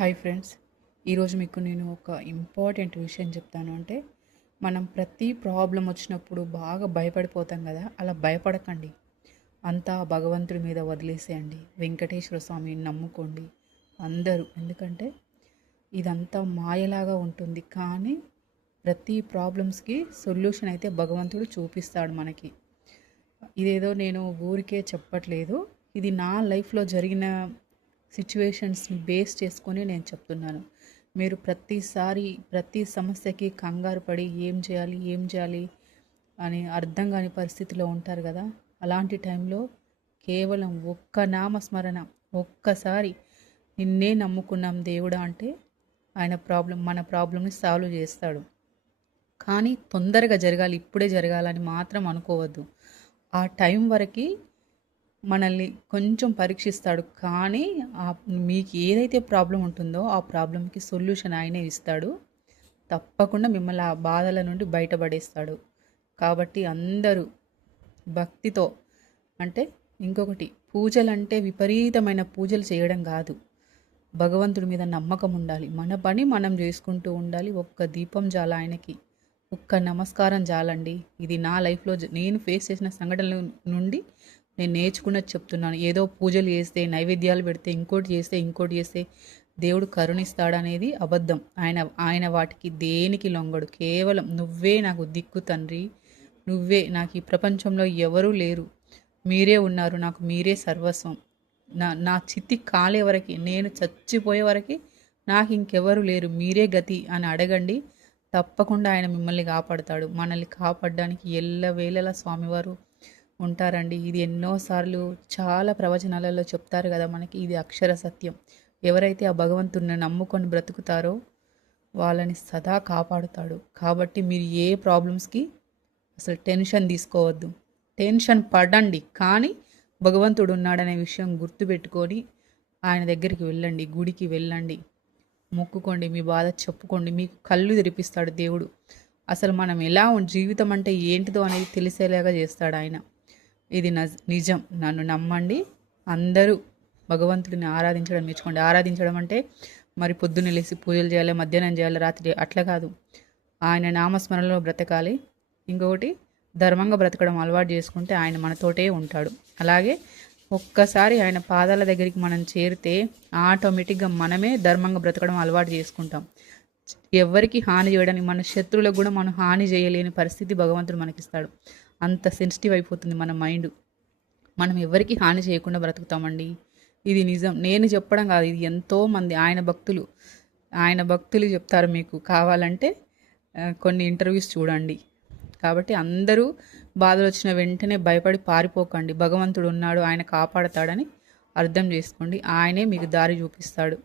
Hi friends, ఈరోజు మీకు నేను ఒక ఇంపార్టెంట్ విషయం చెప్తాను. అంటే మనం ప్రతి ప్రాబ్లం వచ్చినప్పుడు బాగా భయపడిపోతాం కదా, అలా భయపడకండి. అంతా భగవంతుడి మీద వదిలేసేయండి. వెంకటేశ్వర స్వామిని నమ్ముకోండి అందరూ. ఎందుకంటే ఇదంతా మాయలాగా ఉంటుంది, కానీ ప్రతి ప్రాబ్లమ్స్కి సొల్యూషన్ అయితే భగవంతుడు చూపిస్తాడు మనకి. ఇదేదో నేను ఊరికే చెప్పట్లేదు, ఇది నా లైఫ్లో జరిగిన సిచ్యువేషన్స్ని బేస్ చేసుకొని నేను చెప్తున్నాను. మీరు ప్రతి సమస్యకి కంగారు పడి ఏం చేయాలి అని అర్థం కాని పరిస్థితిలో ఉంటారు కదా. అలాంటి టైంలో కేవలం ఒక్క నామస్మరణ, ఒక్కసారి నిన్నే నమ్ముకున్నాం దేవుడా అంటే మన ప్రాబ్లమ్ని సాల్వ్ చేస్తాడు. కానీ తొందరగా జరగాలి, ఇప్పుడే జరగాలని మాత్రం అనుకోవద్దు. ఆ టైం వరకు మనల్ని కొంచెం పరీక్షిస్తాడు, కానీ మీకు ఏదైతే ప్రాబ్లం ఉంటుందో ఆ ప్రాబ్లంకి సొల్యూషన్ ఆయనే ఇస్తాడు. తప్పకుండా మిమ్మల్ని ఆ బాధల నుండి బయటపడేస్తాడు. కాబట్టి అందరూ భక్తితో, అంటే ఇంకొకటి, పూజలు అంటే విపరీతమైన పూజలు చేయడం కాదు, భగవంతుడి మీద నమ్మకం ఉండాలి. మన పని మనం చేసుకుంటూ ఉండాలి. ఒక్క దీపం చాలు ఆయనకి, ఒక్క నమస్కారం చాలండి. ఇది నా లైఫ్లో నేను ఫేస్ చేసిన సంఘటనల నుండి నేను నేర్చుకున్నది చెప్తున్నాను. ఏదో పూజలు చేస్తే, నైవేద్యాలు పెడితే, ఇంకోటి చేస్తే దేవుడు కరుణిస్తాడనేది అబద్ధం. ఆయన వాటికి దేనికి లొంగడు. కేవలం నువ్వే నాకు దిక్కు తండ్రి, నువ్వే నాకు ఈ ప్రపంచంలో ఎవరూ లేరు, మీరే ఉన్నారు, నాకు మీరే సర్వస్వం, నా చిత్తి కాలే వరకు, నేను చచ్చిపోయే వరకు నాకు ఇంకెవరు లేరు, మీరే గతి అని అడగండి. తప్పకుండా ఆయన మిమ్మల్ని కాపాడుతాడు. మనల్ని కాపాడడానికి ఎల్లవేళలా స్వామివారు ఉంటారండి. ఇది ఎన్నోసార్లు చాలా ప్రవచనాలలో చెప్తారు కదా మనకి. ఇది అక్షర సత్యం. ఎవరైతే ఆ భగవంతుడిని నమ్ముకొని బ్రతుకుతారో వాళ్ళని సదా కాపాడుతాడు. కాబట్టి మీరు ఏ ప్రాబ్లమ్స్కి అసలు టెన్షన్ తీసుకోవద్దు. టెన్షన్ పడండి, కానీ భగవంతుడు ఉన్నాడనే విషయం గుర్తుపెట్టుకొని ఆయన దగ్గరికి వెళ్ళండి, గుడికి వెళ్ళండి, మొక్కుకోండి, మీ బాధ చెప్పుకోండి. మీకు కళ్ళు తెరిపిస్తాడు దేవుడు. అసలు మనం ఎలా జీవితం అంటే ఏంటిదో అనేది తెలిసేలాగా చేస్తాడు ఆయన. ఇది నిజం. నన్ను నమ్మండి. అందరూ భగవంతుడిని ఆరాధించడం నేర్చుకోండి. ఆరాధించడం అంటే మరి పొద్దున్న లేసి పూజలు చేయాలి, మధ్యాహ్నం చేయాలి, రాత్రి అట్లా కాదు. ఆయన నామస్మరణలో బ్రతకాలి. ఇంకొకటి, ధర్మంగా బ్రతకడం అలవాటు చేసుకుంటే ఆయన మనతోటే ఉంటాడు. అలాగే ఒక్కసారి ఆయన పాదాల దగ్గరికి మనం చేరితే ఆటోమేటిక్గా మనమే ధర్మంగా బ్రతకడం అలవాటు చేసుకుంటాం. ఎవరికి హాని చేయడానికి, మన శత్రువులకు కూడా మనం హాని చేయలేని పరిస్థితి భగవంతుడు మనకిస్తాడు. అంత సెన్సిటివ్ అయిపోతుంది మన మైండ్. మనం ఎవరికి హాని చేయకుండా బ్రతుకుతామండి. ఇది నిజం. నేను చెప్పడం కాదు, ఇది ఎంతోమంది ఆయన భక్తులు చెప్తారు. మీకు కావాలంటే కొన్ని ఇంటర్వ్యూస్ చూడండి. కాబట్టి అందరూ బాధలు వచ్చిన వెంటనే భయపడి పారిపోకండి. భగవంతుడు ఉన్నాడు, ఆయన కాపాడతాడని అర్థం చేసుకోండి. ఆయనే మీకు దారి చూపిస్తాడు.